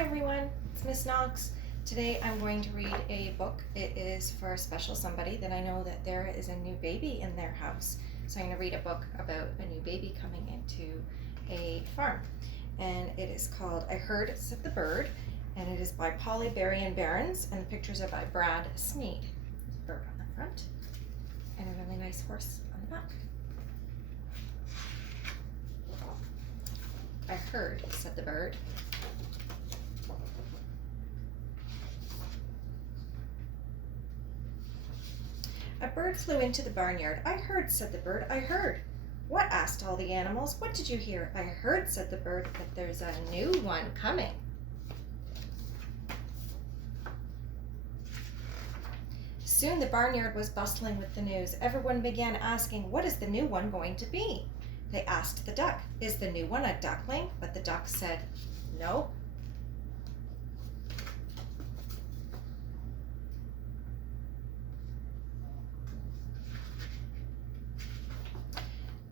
Hi everyone, it's Miss Knox. Today I'm going to read a book. It is for a special somebody that I know that there is a new baby in their house. So I'm going to read a book about a new baby coming into a farm. And it is called I Heard, Said the Bird, and it is by Berrien and Berends, and the pictures are by Brad Sneed. There's a bird on the front and a really nice horse on the back. I heard, said the bird. A bird flew into the barnyard. I heard, said the bird, I heard. What? Asked all the animals. What did you hear? I heard, said the bird, that there's a new one coming. Soon the barnyard was bustling with the news. Everyone began asking, what is the new one going to be? They asked the duck, is the new one a duckling? But the duck said, no.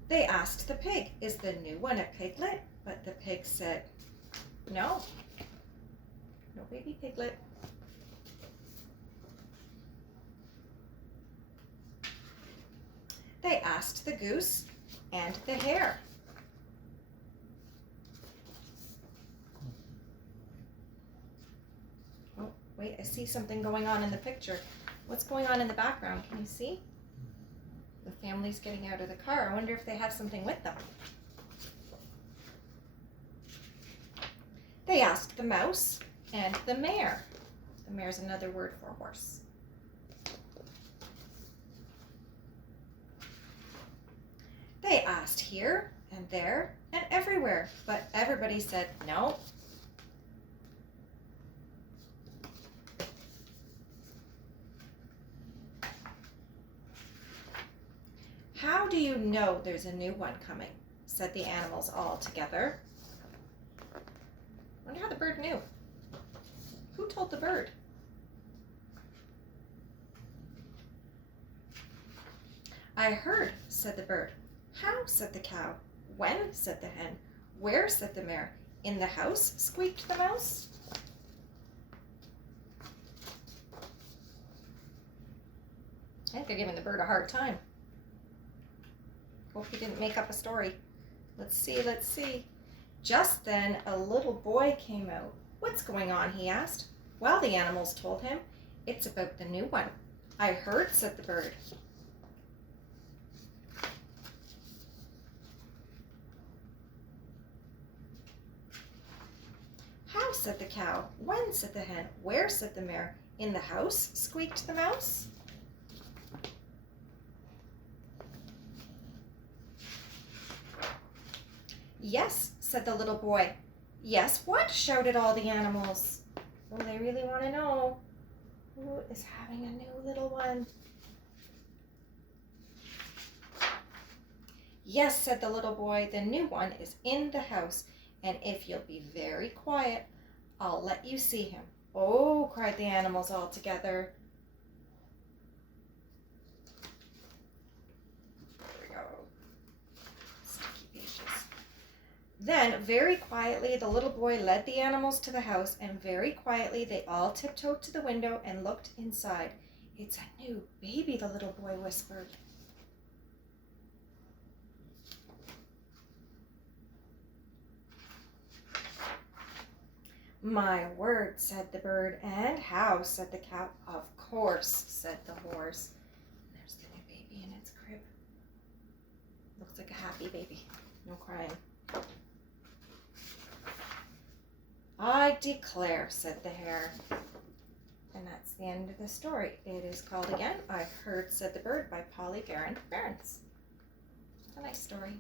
They asked the pig, is the new one a piglet? But the pig said, no. No baby piglet. They asked the goose and the hare. Oh, wait, I see something going on in the picture. What's going on in the background? Can you see? The family's getting out of the car. I wonder if they have something with them. They asked the mouse and the mare. The mare's another word for horse. They asked here and there and everywhere, but everybody said no. How do you know there's a new one coming? Said the animals all together. Wonder how the bird knew. Who told the bird? I heard, said the bird. How? Said the cow. When? Said the hen. Where? Said the mare. In the house? Squeaked the mouse. I think they're giving the bird a hard time. Hope he didn't make up a story. Let's see, let's see. Just then a little boy came out. What's going on? He asked. Well, the animals told him. It's about the new one. I heard, said the bird. How? Said the cow. When? Said the hen. Where? Said the mare. In the house? Squeaked the mouse. Yes, said the little boy. Yes, what? Shouted all the animals. Oh, they really want to know who is having a new little one. Yes, said the little boy, the new one is in the house, and if you'll be very quiet, I'll let you see him. Oh, cried the animals all together. Then, very quietly, the little boy led the animals to the house, and very quietly they all tiptoed to the window and looked inside. It's a new baby, the little boy whispered. My word, said the bird. And how? Said the cow. Of course, said the horse. There's the new baby in its crib. Looks like a happy baby. No crying. I declare, said the hare. And that's the end of the story. It is called again, I Heard, Said the Bird by Berrien and Berends. It's a nice story.